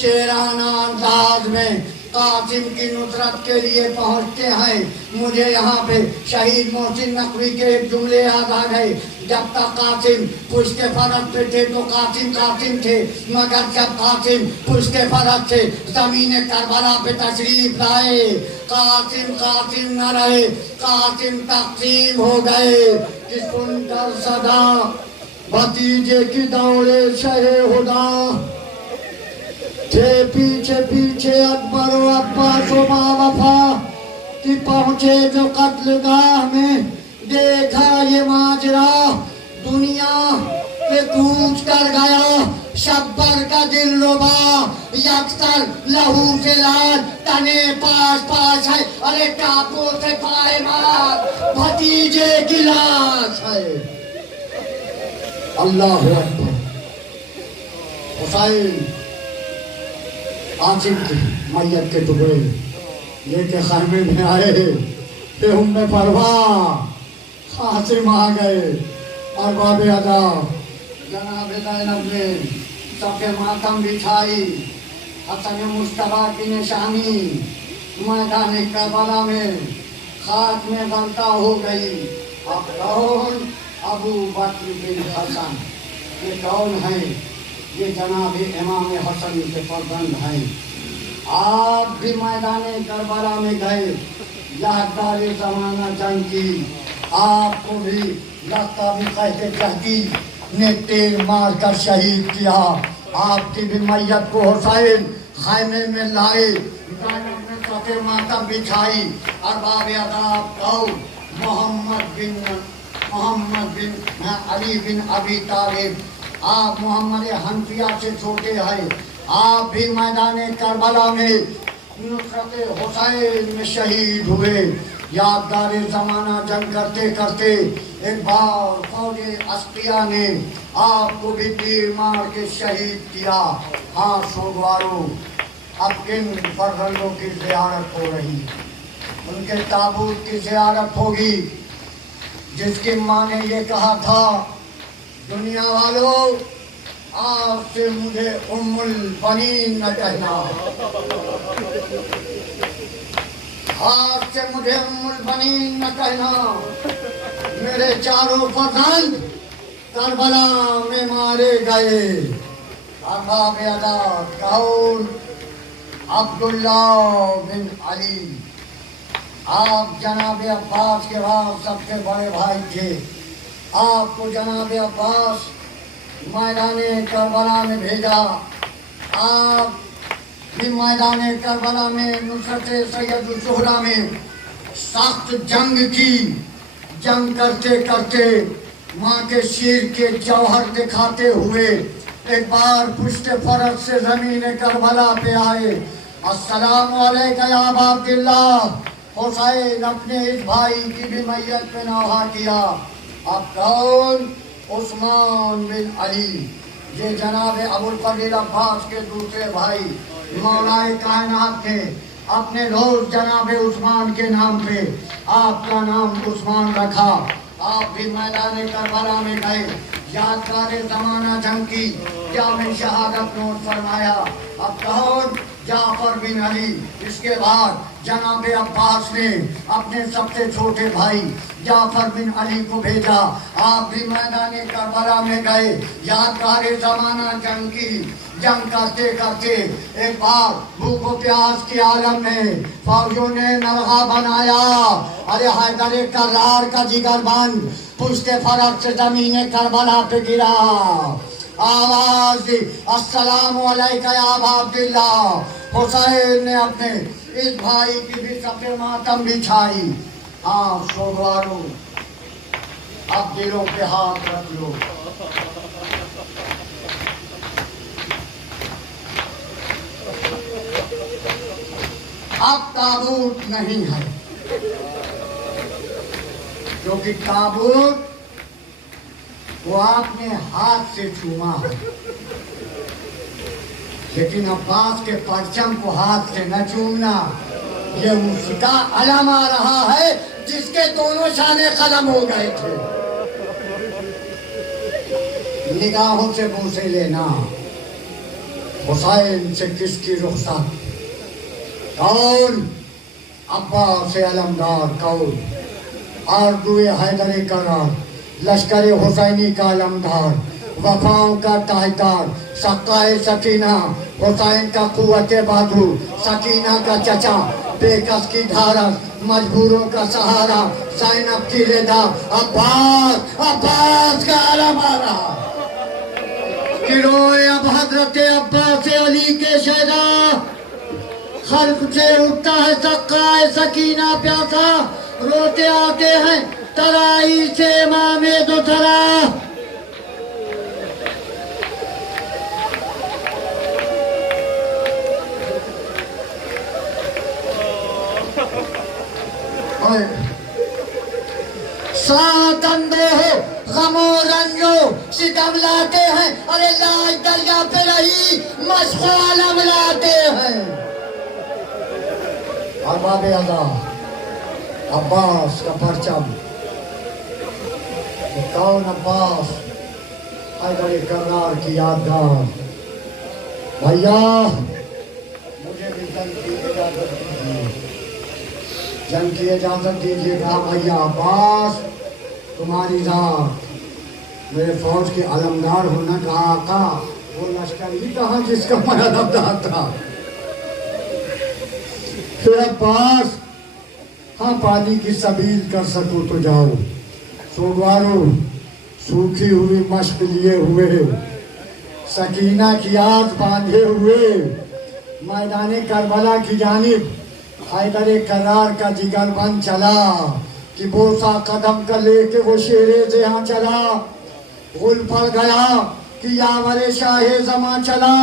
شیرانہ انداز میں قاسم کی نصرت کے لیے پہنچتے ہیں. مجھے یہاں پہ شہید محسن نقوی کے ایک جملے یاد آ گئے. جب تک قاسم پشت فرق پہ تھے تو قاسم قاسم تھے، مگر جب قاسم پشت فرق سے زمین کربلا پہ تشریف لائے قاسم قاسم نہ رہے، قاسم تقسیم ہو گئے. کہ سن کر صدا بھتیجے کی دوڑے شہ خدا، تھے پیچھے پیچھے اکبر و عباس و باوفا، کہ پہنچے جو قتل گاہ میں دیکھا یہ ماجرا. دنیا پہ کوچ کر گیا شبر کا دل ربا، یکسر لہو سے لال تنے پاس پاس ہے، ارے ٹاپوں سے پائے مار بھتیجے کی لاش ہے. اللہ اکبر. حسین قاسم کی میت کے ٹکڑے لے کے خیمے میں آئے. پہ ام پرواہ قاسم آ گئے. ارباب ادا جناب زینب نے صف ماتم بچھائی. حسن مصطفیٰ کی نشانی میدان کربلا میں خاک میں غلطہ ہو گئی. اب کون؟ ابو بکر بن حسن. یہ کون ہے؟ یہ جناب امام حسن کے فرزند ہیں. آپ بھی میدان کربلا میں گئے، یادگار زمانہ جنگ کی. آپ کو بھی لقب بھی قحط جہدی نے تیر مار کر شہید کیا. آپ کی بھی میت کو حسین خیمے میں لائے. زینب نے صف ماتم بچھائی. ارباب ادا کون؟ محمد بن علی بن ابی طالب. آپ محمد حنفیہ سے چھوٹے ہیں. آپ بھی میدان کربلا میں نصرت حسین میں شہید ہوئے. یادگار زمانہ جنگ کرتے کرتے ایک بار فوج اشقیاء نے آپ کو بھی تیر مار کے شہید کیا. ہاں سوگوارو، اب کن فرزندوں کی زیارت ہو رہی؟ ان کے تابوت کی زیارت ہوگی جس کی ماں نے یہ کہا تھا، دنیا والوں آج سے مجھے ام البنین نہ کہنا، آج سے مجھے ام البنین نہ کہنا. میرے چاروں فرزند کربلا میں مارے گئے. ارباب عداد کون؟ عبداللہ بن علی. آپ جناب عباس کے بعد سب سے بڑے بھائی تھے. آپ کو جناب عباس میدان کربلا میں بھیجا. آپ بھی میدان کربلا میں نصرت سید الشہداء میں سخت جنگ کی. جنگ کرتے کرتے ماں کے شیر کے جوہر دکھاتے ہوئے ایک بار پشت فرس سے زمین کربلا پہ آئے. السلام علیکم یا ابا عبداللہ. حسین اپنے اس بھائی کی بھی میت پہ نوحہ کیا. اب کون؟ عثمان بن علی. یہ جناب ابو الفضل عباس کے دوسرے بھائی مولائے کائنات تھے. اپنے دوست جناب عثمان کے نام پہ آپ کا نام عثمان رکھا. آپ بھی میدان کربلا میں گئے. یادگار زمانہ جنگ کی جامع شہادت نوٹ فرمایا. اب کون؟ جعفر بن علی. اس کے بعد جناب عباس نے اپنے سب سے چھوٹے بھائی جعفر بن علی کو بھیجا. آپ بھی میدان کربلا میں گئے. یادگار زمانہ جنگ کی. جنگ کرتے کرتے ایک بار بھوک و پیاس کے عالم میں فوجوں نے نرغہ بنایا. ارے حیدر کرار کا جگر بند پشت فرق سے زمین کربلا پہ گرا. آواز دی، السلام علیکم یا ابا عبداللہ. حسین نے اپنے اس بھائی کی بھی صفِ ماتم بچھائی. ہاں سوگوارو، اب دلوں پہ ہاتھ رکھ لو. اب تابوت نہیں ہے، کیونکہ تابوت وہ آپ نے ہاتھ سے چوما ہے، لیکن عباس کے پرچم کو ہاتھ سے نہ چومنا. یہ اس کا علم آ رہا ہے جس کے دونوں شانے قلم ہو گئے تھے. نگاہوں سے بوسے لینا. حسین سے کس کی رخصت؟ کون؟ عباس علمدار. کون؟ آردوئے حیدر کرار، لشکر حسینی کا علمدار، وفاؤں کا تاجدار، سقائے سکینہ، حسین کا قوت بازو، سکینہ کا چچا، بے کس کی دھارس، مجبوروں کا سہارا، زینب کی رضا. عباس، عباس کا علم آ رہا. گروئے اب حضرت عباس علی کے شہدا. خلق سے اٹھتا ہے سقائے سکینہ پیاسا، روتے آتے ہیں ترائی سے امام دوسرا. سات اندے ہو غم و رنجو ستم لاتے ہیں. ارے لاج دریا پہ رہی مشق و علم لاتے ہیں. ارباب عداد عباس کا پرچم. کون؟ عباس حیدر کرار کی یادگار. بھیا مجھے بھی جنگ کی اجازت دیجیے. جنگ کی اجازت دیجیے. کہا بھیا عباس تمہاری ذات میرے فوج کے علمدار ہونا. کہا آقا وہ لشکر ہی کہاں جس کا میں علمدار تھا. پھر عباس، ہاں پانی کی سبیل کر سکو تو جاؤ. سوگوارو، سوکھی ہوئی مشق لیے ہوئے، سکینہ کی آس باندھے ہوئے میدان کربلا کی جانب حیدر کرار کا جگر بند چلا کہ بوسا قدم کا لے کے وہ شیر جہاں چلا. غل پڑ گیا کہ یاور شاہ زماں چلا.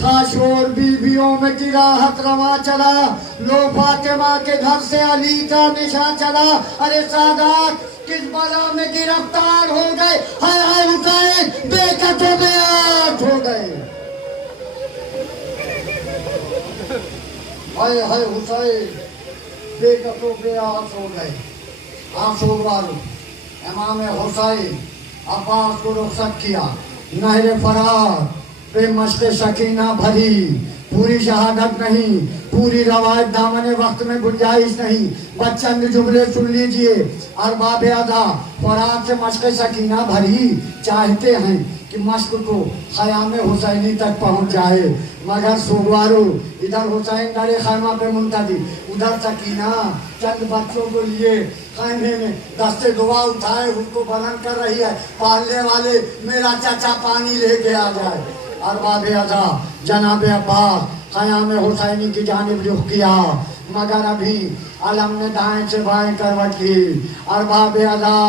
تھا شور بیویوں میں کی راحت رواں چلا، لو فاطمہ کے گھر سے علی کا نشان چلا، ارے سادات کس بلا میں گرفتار ہو گئے، ہائے ہائے حسین بے قط و بیعت ہو گئے، ہائے ہائے حسین بے قط و بیعت ہو گئے۔ آنسو والو امام حسین عباس کو رخصت کیا، نہر فرات پہ مشق سکینہ بھری، پوری شہادت نہیں، پوری روایت دامن وقت میں گنجائش نہیں، بس چند جملے سن لیجئے۔ ارباب ادا فرات سے مشق سکینہ بھری، چاہتے ہیں کہ مشق کو خیام حسینی تک پہنچ جائے، مگر سوگوارو ادھر حسین دار خیمہ پہ منتظر، ادھر سکینہ چند بچوں کو لیے خیمے میں دستے دعا اٹھائے اس کو بلند کر رہی ہے، پالنے والے میرا چچا پانی لے کے آ جائے۔ ارباب ادا جناب عباس خیام حسینی کی جانب رخ کیا، مگر ابھی علم نے دائیں سے بائیں کروٹ لی۔ ارباب ادا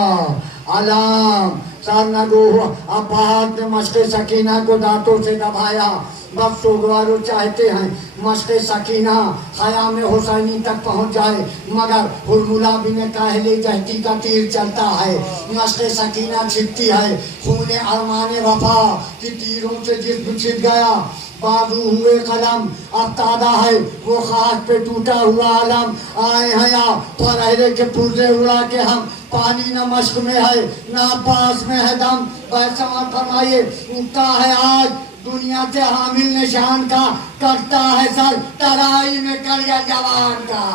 علم سرنگو عباس نے مشق سکینہ کو دانتوں سے دبایا، بس سوگوارو چاہتے ہیں مشق سکینہ خیام حسینی تک پہنچ جائے، مگر ہرملا بن کاہل جہتی کا تیر چلتا ہے، مشق سکینہ چھپتی ہے، خون ارمان وفا کی تیروں سے جسم چھپ گیا، بازو ہوئے قلم افتادہ ہے وہ خاک پہ ٹوٹا ہوا علم، آئے حیا پرہرے کے پرزے اڑا کے ہم، پانی نہ مشق میں ہے نہ عباس میں ہے دم، سماعت فرمائیے اٹھتا ہے آج دنیا سے حامل نشان کا، کرتا ہے سر ترائی میں کریا جوان کا،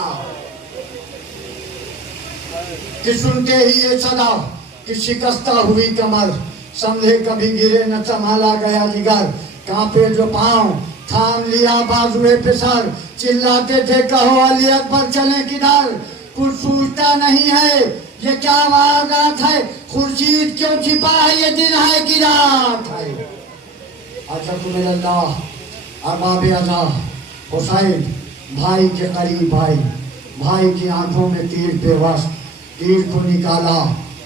کہ سنتے ہی یہ صدا کہ شکستہ ہوئی کمر، سمجھے کبھی گرے نہ سنبھالا گیا جگر، کانپے جو پاؤں تھام لیا بازوے پہ سر، چلاتے تھے کہو علی اکبر چلیں کدھر، کچھ سوچتا نہیں ہے یہ کیا واردات ہے، خورشید کیوں چھپا ہے یہ دن ہے کی رات ہے۔ اچھا میرے اللہ ارباب ادا حسین بھائی کے قریب آئے، بھائی کی آنکھوں میں تیر پہ وسط، تیر کو نکالا،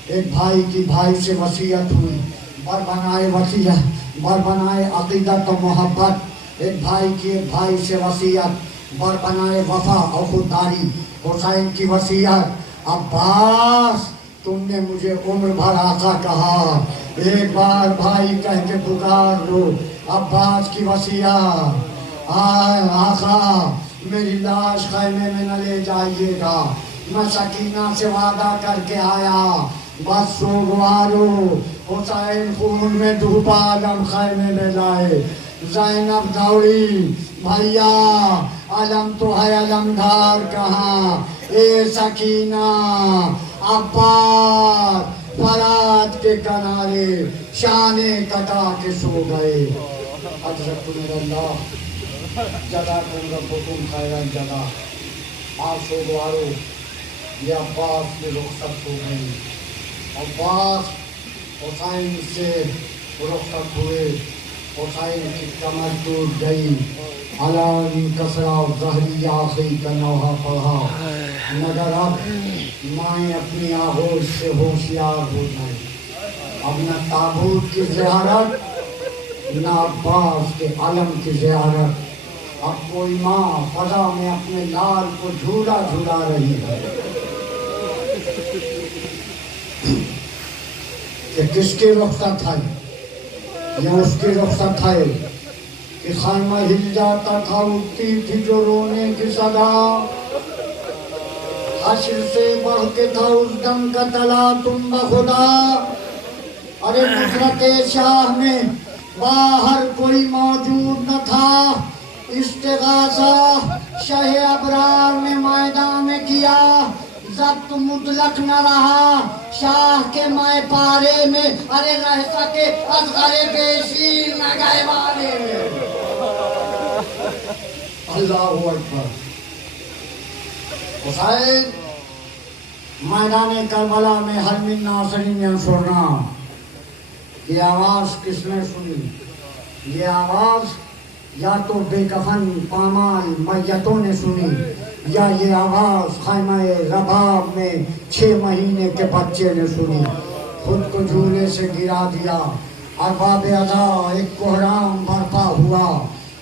ایک بھائی کی بھائی سے وصیت ہوئی، بر بنائے وصیت، بر بنائے عقیدت و محبت، ایک بھائی کی ایک بھائی سے وصیت، بر بنائے وفا اور خودداری، حسین کی وصیت، عباس تم نے مجھے عمر بھر آقا کہا، ایک بار بھائی کہہ کے پکار لو، عباس کی وصیت، آئے آقا میری لاش خیمے میں نہ لے جائیے گا، میں سکینہ سے وعدہ کر کے آیا، بس سوگوارو حسین خون میں ڈوبا علم خیمے میں لائے، زینب دوڑی بھیا علم تو ہے علمدار کہاں، اے سکینہ عباس فرات کے کنارے شانے کٹا کے سو گئے۔ حضرت اللہ جزاکم ربکم خیرا جزا۔ آپ سوگوارو یہ عباس میں رخصت ہو گئی، عباس حسین سے رخصت ہوئے، حسین کی کمر ٹوٹ گئی، علام کسرا ظہری آخری کا نوحہ پڑھا، مگر اب مائیں اپنی آغوش سے ہوشیار ہو جائیں، اب نہ تابوت کی زیارت نہ عباس کے علم کی زیارت، اب کوئی ماں فضا میں اپنے لال کو جھولا جھولا رہی ہے، کہ کس کی رخصت ہے، یہ اس کی رخصت ہے کہ خیمہ ہل جاتا تھا، اٹھتی تھی جو رونے کی صدا، حشر سے بڑھ کے تھا اس دم کا تلا تم بخدا، ارے نصرت شاہ میں باہر کوئی موجود نہ تھا، استغاثہ شہ ابرار نے میدان میں کیا، ضبط مطلق نہ رہا شاہ کے مائے پارے میں، ارے رہ سکے اصغر بیشیر نہ گئے بارے میں۔ اللہ اکبر۔ حسین میدان کربلا میں ہر من ناصرین نے سننا، یہ آواز کس نے سنی؟ یہ آواز یا تو بے کفن پامال میتوں نے سنی، یا یہ آواز خیمہ رباب میں 6 مہینے کے بچے نے سنی، خود کو جھولے سے گرا دیا، ارباب ادا ایک کوہرام برپا ہوا،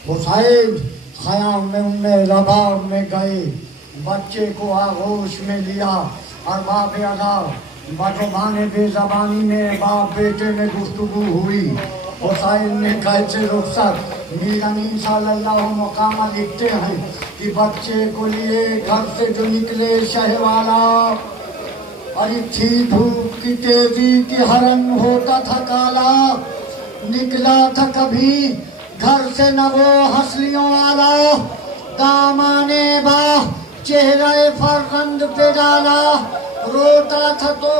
حسین خیام میں انہیں رباب میں گئے، بچے کو آغوش میں لیا اور باپ ادا بزبان بے زبانی میں باپ بیٹے میں گفتگو ہوئی۔ حسین نے کیسے رخصت میر امین صلی اللہ مقامہ لکھتے ہیں کہ بچے کو لیے گھر سے جو نکلے شہ والا، اور تھی دھوپ کی تیزی کی ہرن ہوتا تھا کالا، نکلا تھا کبھی گھر سے نہ وہ ہنسلیوں والا، دامان باہ چہرہ فرزند پہ ڈالا، روتا تھا تو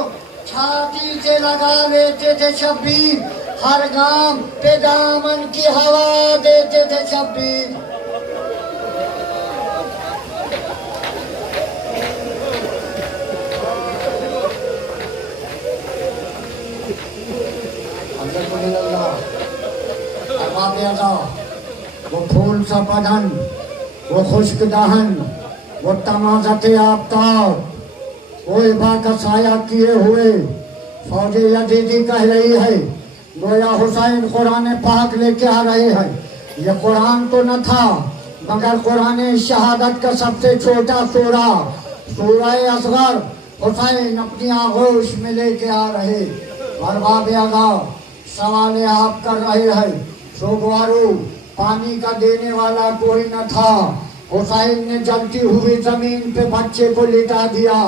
چھاتی سے لگا لیتے تھے شبیر، ہر گام پہ دامن کی ہوا دیتے تھے شبیر۔ وہ پھول سا بدن، وہ خشک دہن، وہ تمازت آفتاب، وہ ابا کا سایہ کیے ہوئے فوج یزیدی کہہ رہی ہے گویا حسین قرآن پاک لے کے آ رہے ہیں۔ یہ قرآن تو نہ تھا مگر قرآن شہادت کا سب سے چھوٹا سورہ، سورہ اصغر حسین اپنی آغوش میں لے کے آ رہے۔ اور باب اعلیٰ سوال آپ کر رہے ہیں سوگوارو پانی کا دینے والا کوئی نہ تھا، حسین نے جلتی ہوئی زمین پہ بچے کو لٹا دیا۔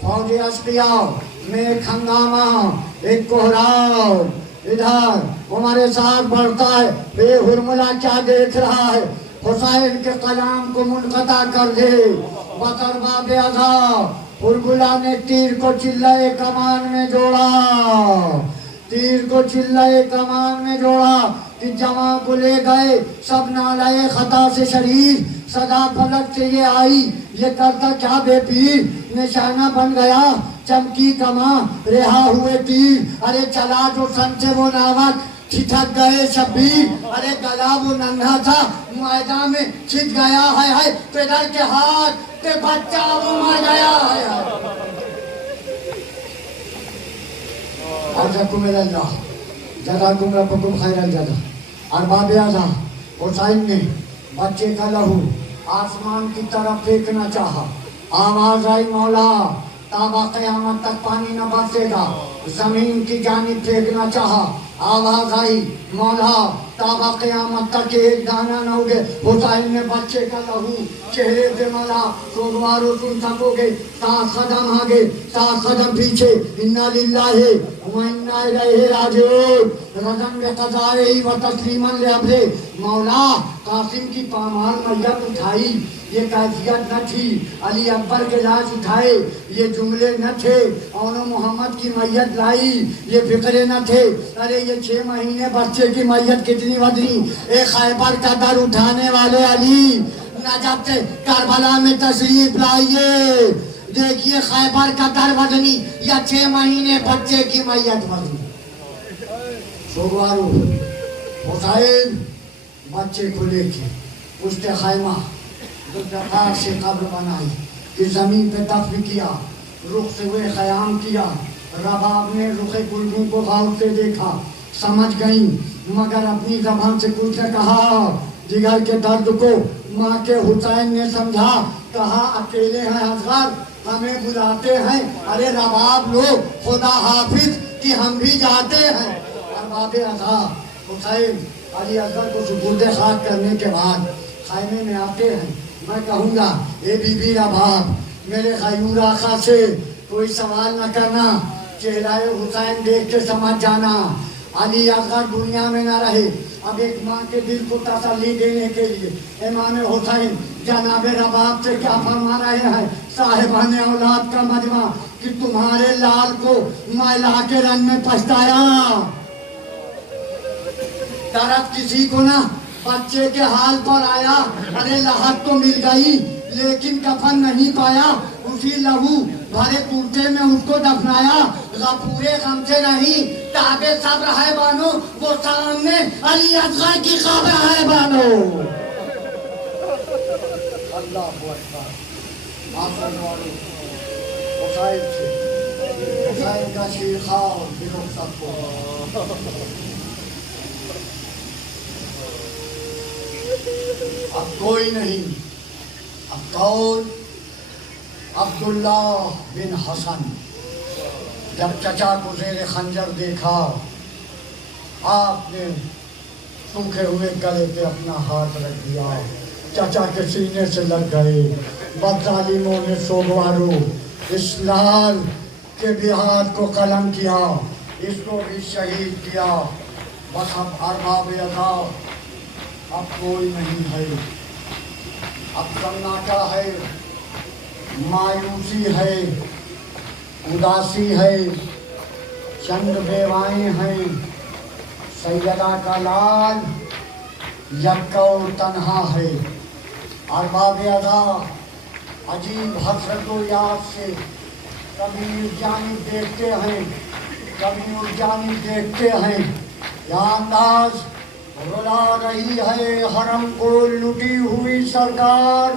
فوج اشقیاء میں ایک ہنگامہ، ایک کوہرام، ادھر ہمارے ساتھ بڑھتا ہے، بے حرملہ کیا دیکھ رہا ہے، حسین کے کلام کو منقطع کر دے۔ بکر باب اعلیٰ ہرگلا نے تیر کو چلہ کمان میں جوڑا، تیر کو چلہ کمان میں جوڑا کہ جمع کو لے گئے سب نالائے خطا سے شریر، صدا فلک سے یہ آئی یہ کرتا کیا بے پیر، نشانہ بن گیا چمکی کماں رہا ہوئے تیر، ارے چلا جو سن سے وہ ناوک چھٹک گئے شبیر، ارے گلا وہ ننھا تھا میدان میں چھٹ گیا ہے، پیدر کے ہاتھ پہ بچہ وہ مر گیا ہے۔ جزاکم اللہ، جزاکم ربکم خیر الجزا۔ ارباب اعلیٰ حسین نے بچے کا لہو آسمان کی طرف پھینکنا چاہا، آواز آئی مولا تابا قیامت تک پانی نہ برسے گا، زمین کی جانب پھینکنا چاہا، آواز آئی مولا تابا قیامت تک ایک دانہ نہ اگے، حسین نے بچے کا لہو چہرے پہ ملا، سوگوارو تم سکو گے، 7 قدم آگے 7 قدم پیچھے، انا للہ و انا الیہ راجعون، رضن بقضائہ و تسلیما لامرہ۔ مولا قاسم کی پامال میت اٹھائی، یہ کیفیت نہ تھی، علی اکبر کے لاش اٹھائے یہ جملے نہ تھے، اون محمد کی میت لائی یہ فکرے نہ تھے، ارے یہ 6 مہینے بچے کی میت کتنی وزنی، ایک خیبر کا در اٹھانے والے علی نجف سے کربلا میں تشریف لائیے، دیکھیے خیبر کا در وزنی یا 6 مہینے بچے کی میت وزنی۔ سوگوارو حسین بچے کو لے کے پشت خیمہ دردار سے قبر بنائی کہ زمین پہ دفن کیا، رخ سے وہ خیام کیا، رباب نے رخ گلگوں کو غور سے دیکھا، سمجھ گئیں مگر اپنی زبان سے کچھ نہ کہا، جگر کے درد کو ماں کے حسین نے سمجھا، کہا اکیلے ہیں اصغر ہمیں بلاتے ہیں، ارے رباب لو خدا حافظ کہ ہم بھی جاتے ہیں۔ ارباب اعلیٰ حسین علی اصغر کو سپرد خاک کرنے کے بعد خیمے میں آتے ہیں، میں کہوں گا اے بی بی رباب میرے غیور آقا سے کوئی سوال نہ کرنا، چہرہ حسین دیکھ کے سمجھ جانا، علی اصغر دنیا میں نہ رہے، اب ایک ماں کے دل کو تسلی دینے کے لیے امام حسین جناب رباب سے کیا فرما رہے ہیں، صاحبان اولاد کا مجمع کہ تمہارے لال کو میں لا کے رن میں پچھتایا، طرف کسی کو نہ بچے کے حال پر آیا، ارے لحد تو مل گئی لیکن کفن نہیں پایا، اسی لہو بھرے کرتے میں اس کو دفنایا، غفورے غم سے نہیں تابع صبر ہے بانو، وہ سامنے علی اصغر کی قبر ہے بانو۔ اللہ اکبر، آسان والو حسین سے حسین کا شیخاؤ برخ سب کو اب کوئی نہیں، اب کون؟ عبداللہ بن حسن۔ جب چچا کو زیر خنجر دیکھا، آپ نے سوکھے ہوئے گلے پہ اپنا ہاتھ رکھ دیا، چچا کے سینے سے لگ گئے۔ بد ظالموں نے سوگوارو اس لال کے بھی ہاتھ کو قلم کیا، اس کو بھی شہید کیا۔ بس اب ارباب ادا اب کوئی نہیں ہے، اب سناٹا ہے، مایوسی ہے، اداسی ہے، چند بیوائیں ہیں، سیدہ کا لال یکا و تنہا ہے۔ ارباب ادا عجیب حسرت و یاد سے کبھی اس جانب دیکھتے ہیں، کبھی اس جانب دیکھتے ہیں۔ یا انداز رلا رہی ہے حرم کو لٹی ہوئی سرکار،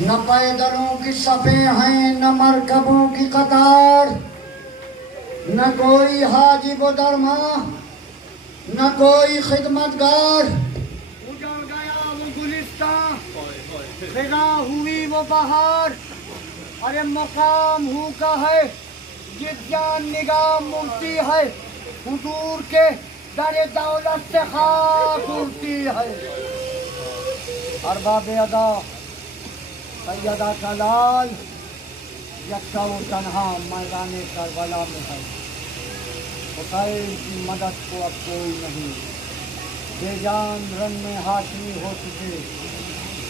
نہ پیدلوں کی صفیں ہیں نہ مرکبوں کی قطار، نہ کوئی حاجب و درماں نہ کوئی خدمتگار۔ اجڑ گیا وہ گلستان، فضا ہوئی وہ بہار، ارے مقام ہو کا ہے جس جان نگاہ مڑتی ہے، حضور کے در دولت سے خاک اڑتی ہے۔ ارباب ادا سیدہ کا لال یکا و تنہا میدان کربلا میں ہے۔ حسین کی مدد کو اب کوئی نہیں، بے جان رن میں ہاشمی ہو چکے۔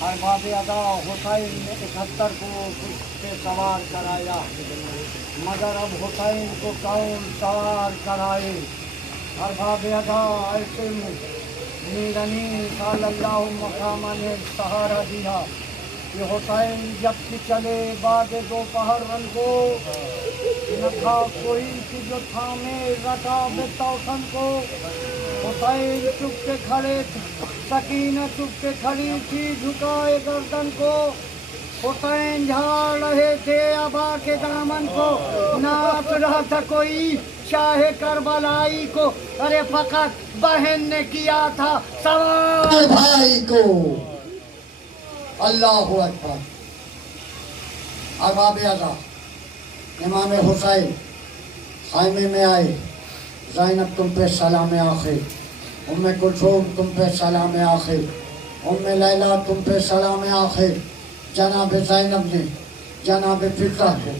ارباب ادا حسین نے 71 کو کچھ پہ سوار کرایا، مگر اب حسین کو کون سوار کرائے؟ ارباب ادا ایسے میں میرنی صلی اللہ مقامہ نے سہارا دیا کہ حسین جب کہ چلے بعد دوپہر رن کو، نہ تھا کوئی کہ جو تھامے رکاب توسن کو۔ حسین چپ کے کھڑے تھے، سکینہ چپ کے کھڑی تھی جھکائے گردن کو۔ حسین جھاڑ رہے تھے ابا کے دامن کو، ناچ رہا تھا کوئی شاہ کربلائی کو، ارے فقط بہن نے کیا تھا سوار بھائی کو۔ اللہ اکبر۔ ارباب ادا امام حسین خیمے میں آئے، زینب تم پہ سلام آخر، ام کلثوم تم پہ سلام آخر، ام لیلا تم پہ سلام آخر۔ جناب زینب نے جناب فضہ کو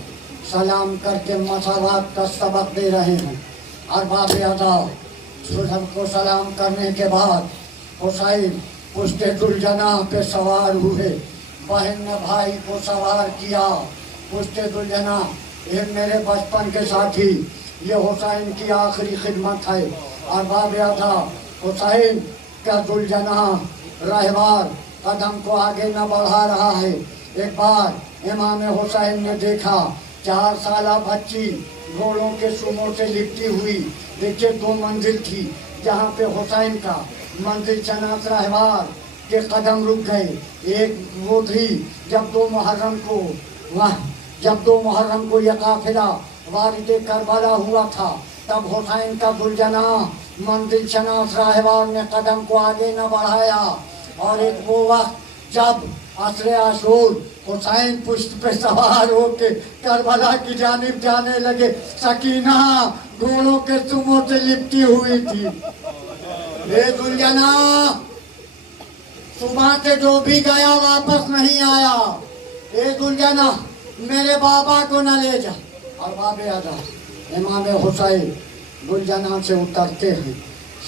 سلام کر کے مساوات کا سبق دے رہے ہیں۔ ارباب ادا سلام کو سلام کرنے کے بعد حسین پشت دلجناح پہ سوار ہوئے، بہن نے بھائی کو سوار کیا پشت دلجناح۔ یہ میرے بچپن کے ساتھی، یہ حسین کی آخری خدمت ہے۔ ارباب ادا حسین کا دلجناح رہوار قدم کو آگے نہ بڑھا رہا ہے۔ ایک بار امام حسین نے دیکھا 4 سالہ بچی گھوڑوں کے سموں سے لپٹی ہوئی، دیکھیے 2 منزل تھی جہاں پہ حسین کا منزل شناس رہوار کے قدم رک گئے۔ ایک وہ تھی جب 2 محرم کو یہ قافلہ وارد کربلا ہوا تھا، تب حسین کا دلجناح منزل شناس راہوار نے قدم کو آگے نہ بڑھایا۔ اور ایک وہ وقت جب عصر عاشور حسین پشت پہ سوار ہو کے کربلا کی جانب جانے لگے، سکینہ گھوڑوں کے سموں سے لپٹی ہوئی تھی۔ اے دلجناح صبح سے جو بھی گیا واپس نہیں آیا، اے دلجناح میرے بابا کو نہ لے جا۔ ارباب ادا امام حسین دلجناح سے اترتے ہیں،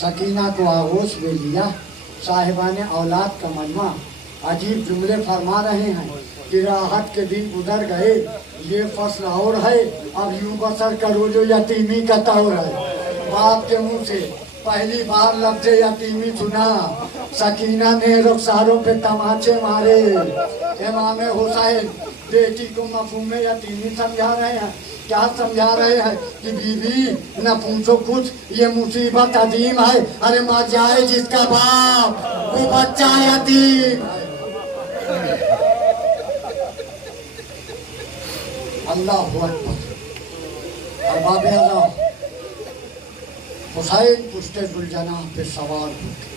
سکینہ کو آغوش میں لیا، صاحبان اولاد کا مجمع عجیب جملے فرما رہے ہیں کہ راحت کے دن گزر گئے، یہ فصل اور ہے، اب یوں بسر کرو جو یتیمی کا طور ہے۔ باپ کے منہ سے پہلی بار لفظ یتیمی سنا، سکینہ نے رخساروں پہ تماچے مارے۔ امام حسین بیٹی کو مفہوم یتیمی سمجھا رہے ہیں۔ کیا سمجھا رہے ہیں کہ بیوی نہ پوچھو کچھ، یہ مصیبت عظیم ہے، ارے مر جائے جس کا باپ وہ بچہ یتیم۔ اللہ اکبر۔ ارباب ادا حسین پشت دلجناح پہ سوار ہو گئے۔